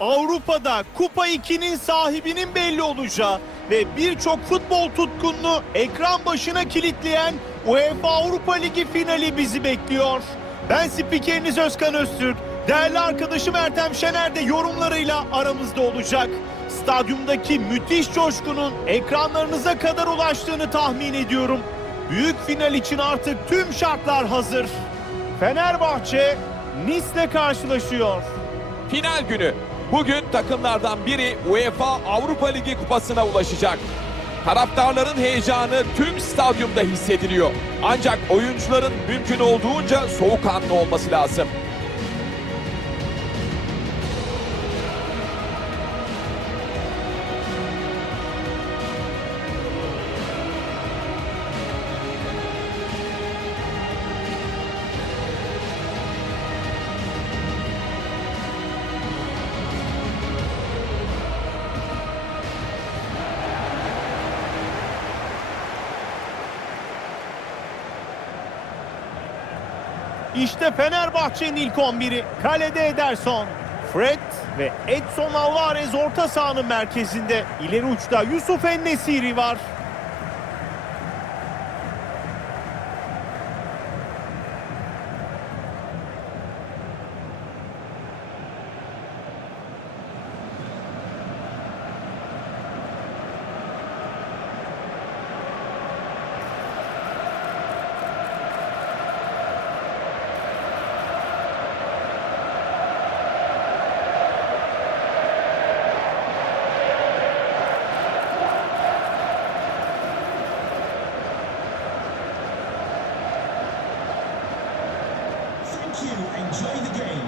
Avrupa'da Kupa 2'nin sahibinin belli olacağı ve birçok futbol tutkununu ekran başına kilitleyen UEFA Avrupa Ligi finali bizi bekliyor. Ben spikeriniz Özkan Öztürk. Değerli arkadaşım Ertem Şener de yorumlarıyla aramızda olacak. Stadyumdaki müthiş coşkunun ekranlarınıza kadar ulaştığını tahmin ediyorum. Büyük final için artık tüm şartlar hazır. Fenerbahçe Nice'le karşılaşıyor. Final günü. Bugün takımlardan biri UEFA Avrupa Ligi kupasına ulaşacak. Taraftarların heyecanı tüm stadyumda hissediliyor. Ancak oyuncuların mümkün olduğunca soğukkanlı olması lazım. İşte Fenerbahçe'nin ilk 11'i. Kalede Ederson. Fred ve Edson Alvarez orta sahanın merkezinde. İleri uçta Yusuf Ennesiri var. Enjoy the game.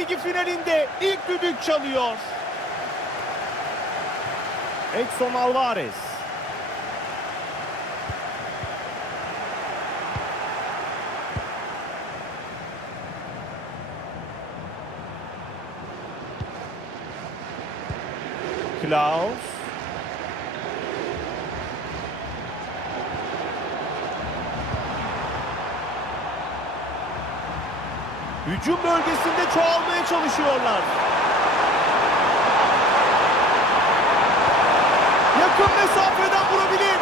Ligi finalinde ilk düdük çalıyor. Edson Alvarez. Klaus. Hücum bölgesinde çoğalmaya çalışıyorlar. Yakın mesafeden vurabilir.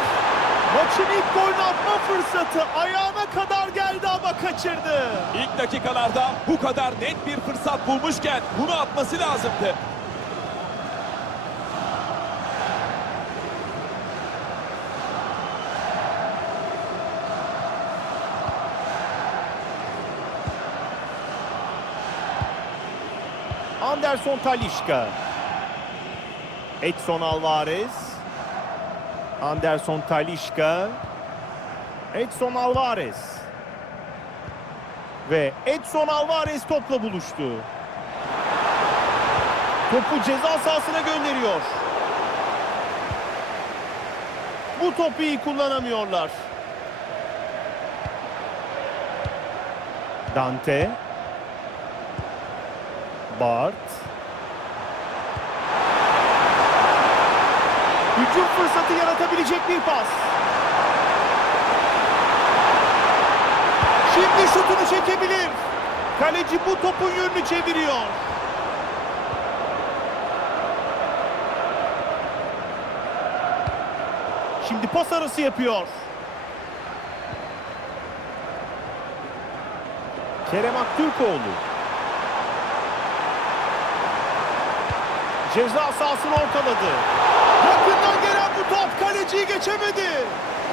Maçın ilk golünü atma fırsatı ayağına kadar geldi ama kaçırdı. İlk dakikalarda bu kadar net bir fırsat bulmuşken bunu atması lazımdı. Anderson Talişka. Edson Alvarez. Anderson Talişka. Edson Alvarez. Ve Edson Alvarez topla buluştu. Topu ceza sahasına gönderiyor. Bu topu iyi kullanamıyorlar. Dante. Bart. Hücum fırsatı yaratabilecek bir pas. Şimdi şutunu çekebilir. Kaleci bu topun yönünü çeviriyor. Şimdi pas arası yapıyor. Kerem Aktürkoğlu. Ceza sahasını ortaladı. Yakından gelen bu top kaleciyi geçemedi.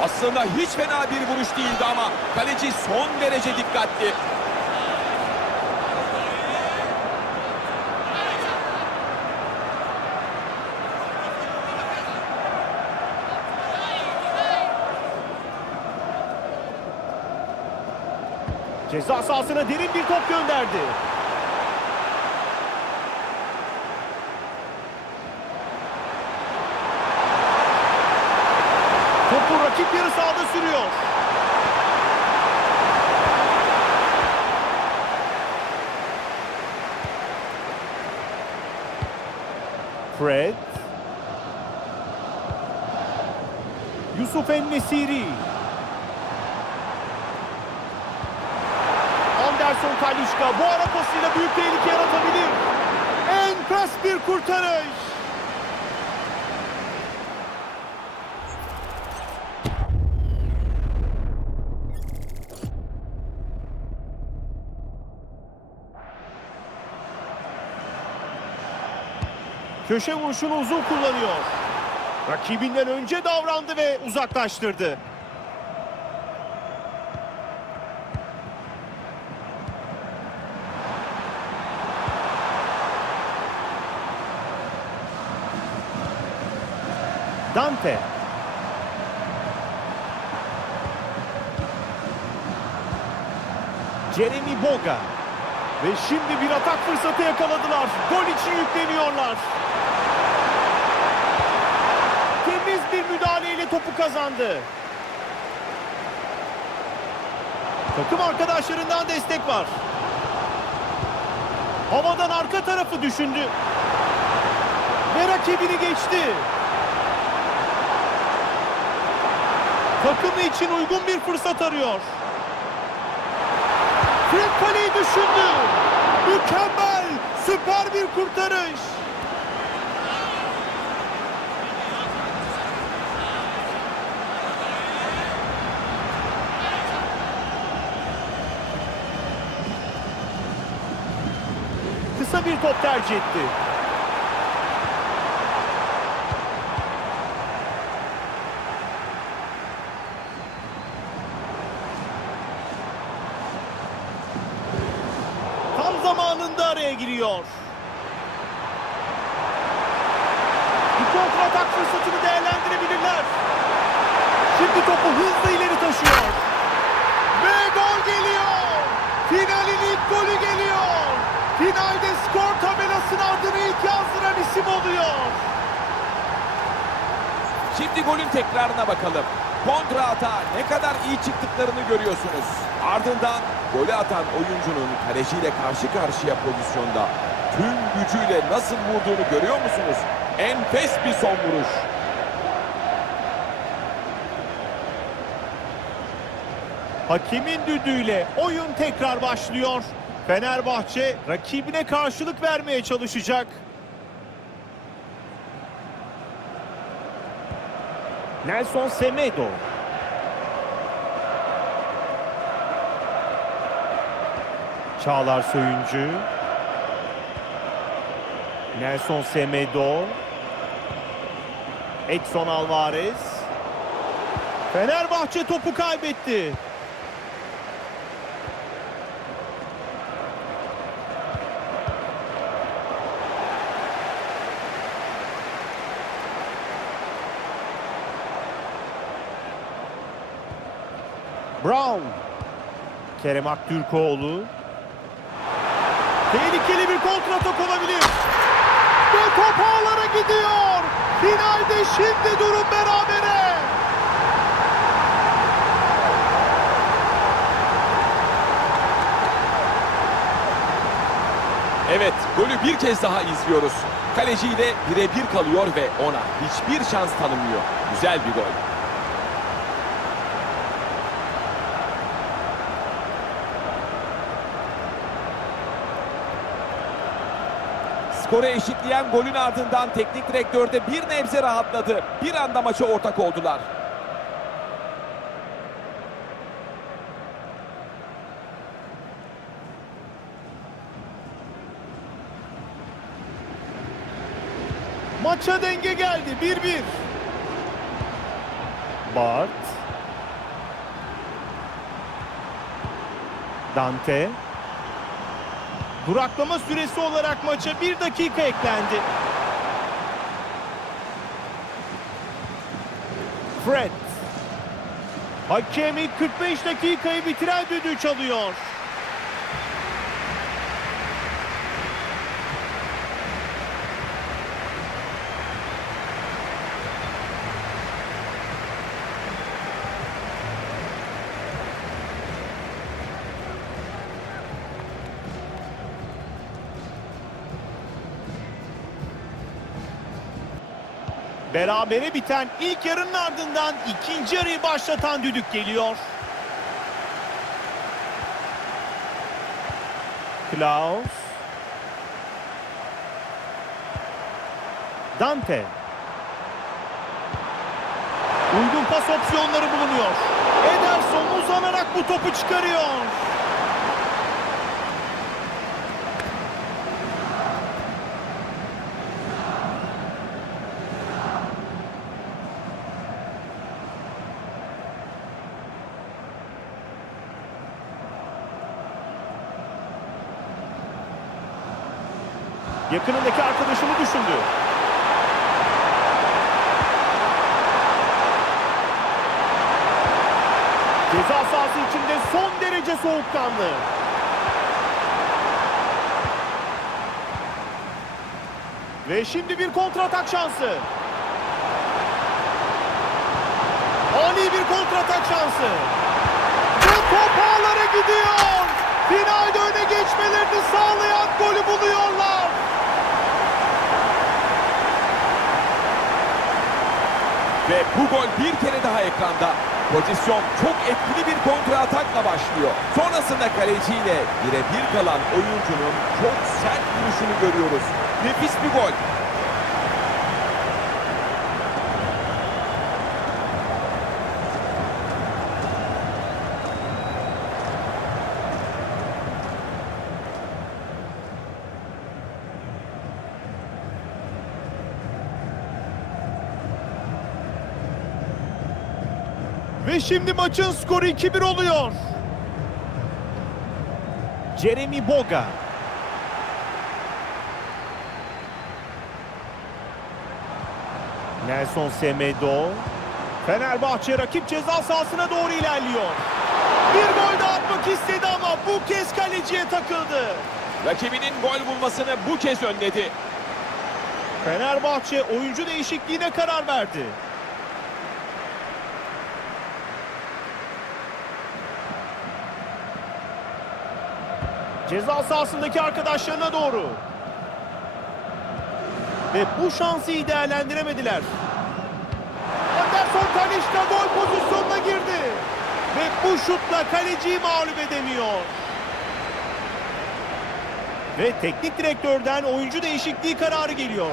Aslında hiç fena bir vuruş değildi ama kaleci son derece dikkatli. Ceza sahasına derin bir top gönderdi. Topu rakip yarı sürüyor. Fred. Yusuf En-Nesiri. Anderson Talişka bu ara pasıyla büyük tehlike yaratabilir. Enfes bir kurtarış. Köşe vuruşunu uzun kullanıyor. Rakibinden önce davrandı ve uzaklaştırdı. Dante. Jeremy Boga. Ve şimdi bir atak fırsatı yakaladılar. Gol için yükleniyorlar. Temiz bir topu kazandı. Takım arkadaşlarından destek var. Havadan arka tarafı düşündü. Ve rakibini geçti. Takımı için uygun bir fırsat arıyor. Fred kaleyi düşündü. Mükemmel, süper bir kurtarış. Kısa bir top tercih etti. Tam zamanında araya giriyor. Bir kontratak fırsatını değerlendirebilirler. Şimdi topu hızla ileri taşıyor. Ve gol geliyor. Finalin ilk golü geliyor. Finalde skor tabelasına adını ilk yazdıran isim oluyor. Şimdi golün tekrarına bakalım. Kontra hata ne kadar iyi çıktıklarını görüyorsunuz. Ardından golü atan oyuncunun kaleciyle karşı karşıya pozisyonda tüm gücüyle nasıl vurduğunu görüyor musunuz? Enfes bir son vuruş. Hakemin düdüğüyle oyun tekrar başlıyor. Fenerbahçe rakibine karşılık vermeye çalışacak. Nelson Semedo. Çağlar Söyüncü. Nelson Semedo. Edson Alvarez. Fenerbahçe topu kaybetti. Kerem Aktürkoğlu. Tehlikeli bir kontratak olabilir. Ve top ağlara gidiyor. Finalde şimdi durum berabere. Evet, golü bir kez daha izliyoruz. Kaleciyle birebir kalıyor ve ona hiçbir şans tanımıyor. Güzel bir gol. Skoru eşitleyen golün ardından teknik direktörde bir nebze rahatladı. Bir anda maça ortak oldular. Maça denge geldi. 1-1. Bart. Dante. Duraklama süresi olarak maça bir dakika eklendi. Fred. Hakem ilk 45 dakikayı bitiren düdüğü çalıyor. Berabere biten ilk yarının ardından ikinci yarıyı başlatan düdük geliyor. Klaus. Dante. Uygun pas opsiyonları bulunuyor. Ederson uzanarak bu topu çıkarıyor. Yakınındaki arkadaşını düşündü. Ceza sahası içinde son derece soğukkanlı. Ve şimdi bir kontratak şansı. Ani bir kontratak şansı. Ve top ağlara gidiyor. Finalde öne geçmelerini sağlayan golü buluyorlar. Ve bu gol bir kere daha ekranda. Pozisyon çok etkili bir kontra atakla başlıyor. Sonrasında kaleciyle birebir kalan oyuncunun çok sert vuruşunu görüyoruz. Nefis bir gol. Ve şimdi maçın skoru 2-1 oluyor. Jeremy Boga. Nelson Semedo. Fenerbahçe rakip ceza sahasına doğru ilerliyor. Bir gol daha atmak istedi ama bu kez kaleciye takıldı. Rakibinin gol bulmasını bu kez önledi. Fenerbahçe oyuncu değişikliğine karar verdi. Ceza sahasındaki arkadaşlarına doğru. Ve bu şansı iyi değerlendiremediler. Anderson Talişka gol pozisyonuna girdi. Ve bu şutla kaleciyi mağlup edemiyor. Ve teknik direktörden oyuncu değişikliği kararı geliyor.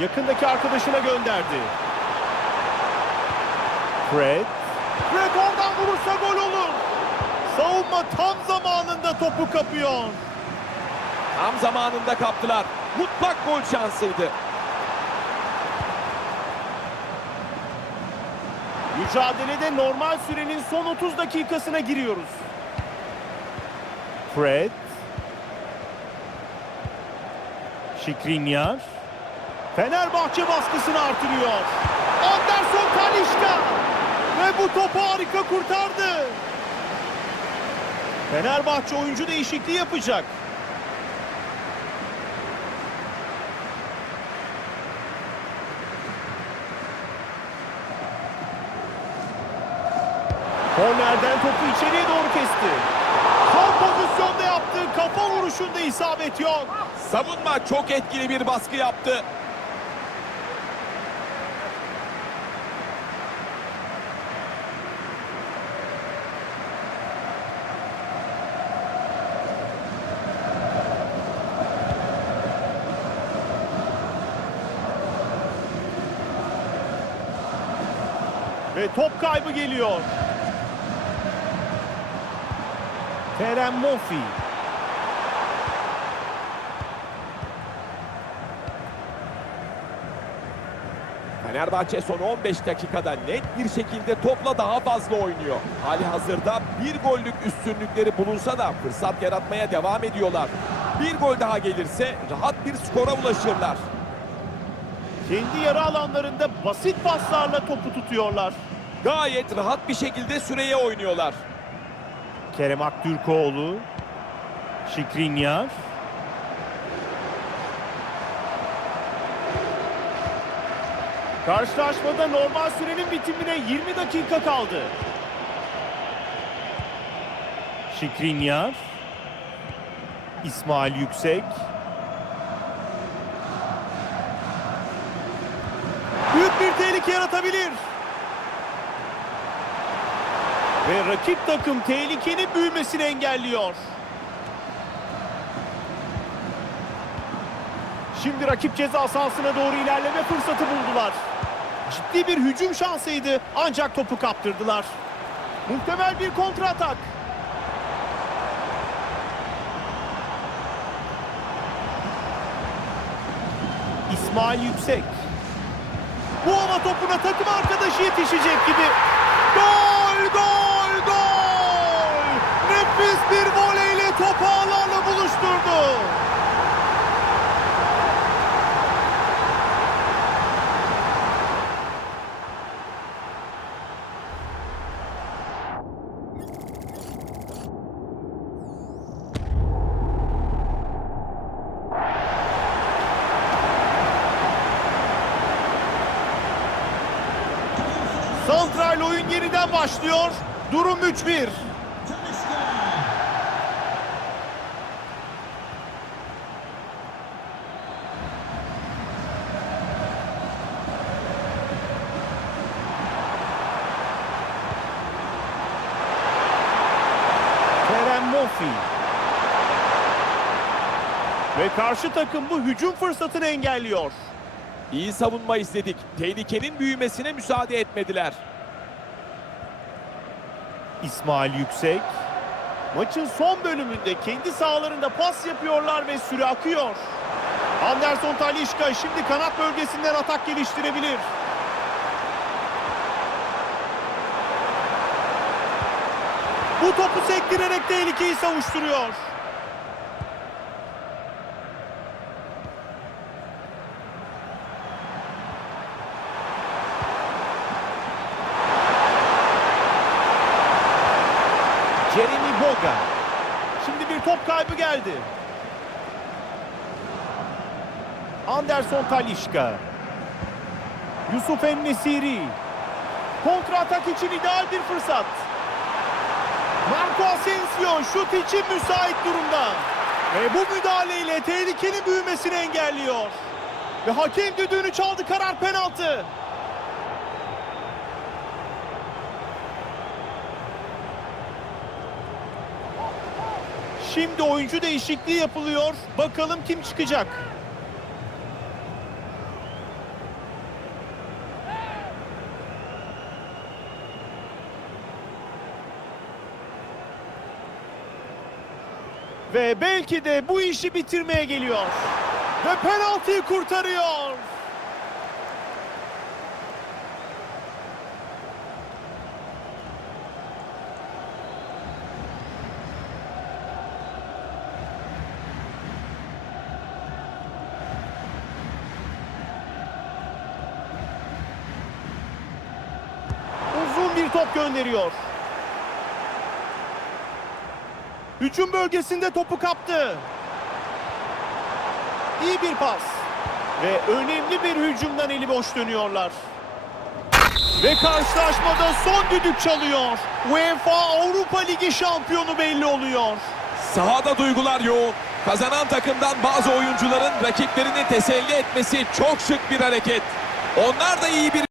Yakındaki arkadaşına gönderdi. Fred. Fred oradan vurursa gol olur. Savunma tam zamanında topu kapıyor. Tam zamanında kaptılar. Mutlak gol şansıydı. Mücadelede normal sürenin son 30 dakikasına giriyoruz. Fred. Şikrinyar. Fenerbahçe baskısını artırıyor. Anderson Talişka. Ve bu topu harika kurtardı. Fenerbahçe oyuncu değişikliği yapacak. Kornerden topu içeriye doğru kesti. Son pozisyonda yaptığı kafa vuruşunda isabet yok. Savunma çok etkili bir baskı yaptı. Ve top kaybı geliyor. Kerem Mofi. Fenerbahçe son 15 dakikada net bir şekilde topla daha fazla oynuyor. Hali hazırda bir gollük üstünlükleri bulunsa da fırsat yaratmaya devam ediyorlar. Bir gol daha gelirse rahat bir skora ulaşırlar. Kendi yarı alanlarında basit paslarla topu tutuyorlar. Gayet rahat bir şekilde süreye oynuyorlar. Kerem Aktürkoğlu. Şikrinyar. Karşılaşmada normal sürenin bitimine 20 dakika kaldı. Şikrinyar. İsmail Yüksek. Büyük bir tehlike yaratabilir. Ve rakip takım tehlikenin büyümesini engelliyor. Şimdi rakip ceza sahasına doğru ilerleme fırsatı buldular. Ciddi bir hücum şansıydı ancak topu kaptırdılar. Muhtemel bir kontra atak. İsmail Yüksek. Bu hava topuna takım arkadaşı yetişecek gibi. Nefis bir voleyle topu ağlarla buluşturdu. Santral oyun yeniden başlıyor. Durum 3-1. Moffi. Ve karşı takım bu hücum fırsatını engelliyor. İyi savunma izledik. Tehlikenin büyümesine müsaade etmediler. İsmail Yüksek. Maçın son bölümünde kendi sahalarında pas yapıyorlar ve süre akıyor. Anderson Talişka şimdi kanat bölgesinden atak geliştirebilir. Bu topu sektirerek tehlikeyi savuşturuyor. Jeremy Boga. Şimdi bir top kaybı geldi. Anderson Talişka. Yusuf Ennesiri. Kontra atak için ideal bir fırsat. Marco Asensio şut için müsait durumda. Ve bu müdahaleyle tehlikenin büyümesini engelliyor. Ve hakem düdüğünü çaldı karar penaltı. Şimdi oyuncu değişikliği yapılıyor. Bakalım kim çıkacak? Ve belki de bu işi bitirmeye geliyor. Ve penaltıyı kurtarıyor. Uzun bir top gönderiyor. Hücum bölgesinde topu kaptı. İyi bir pas. Ve önemli bir hücumdan eli boş dönüyorlar. Ve karşılaşmada son düdük çalıyor. UEFA Avrupa Ligi şampiyonu belli oluyor. Sahada duygular yoğun. Kazanan takımdan bazı oyuncuların rakiplerini teselli etmesi çok şık bir hareket. Onlar da iyi bir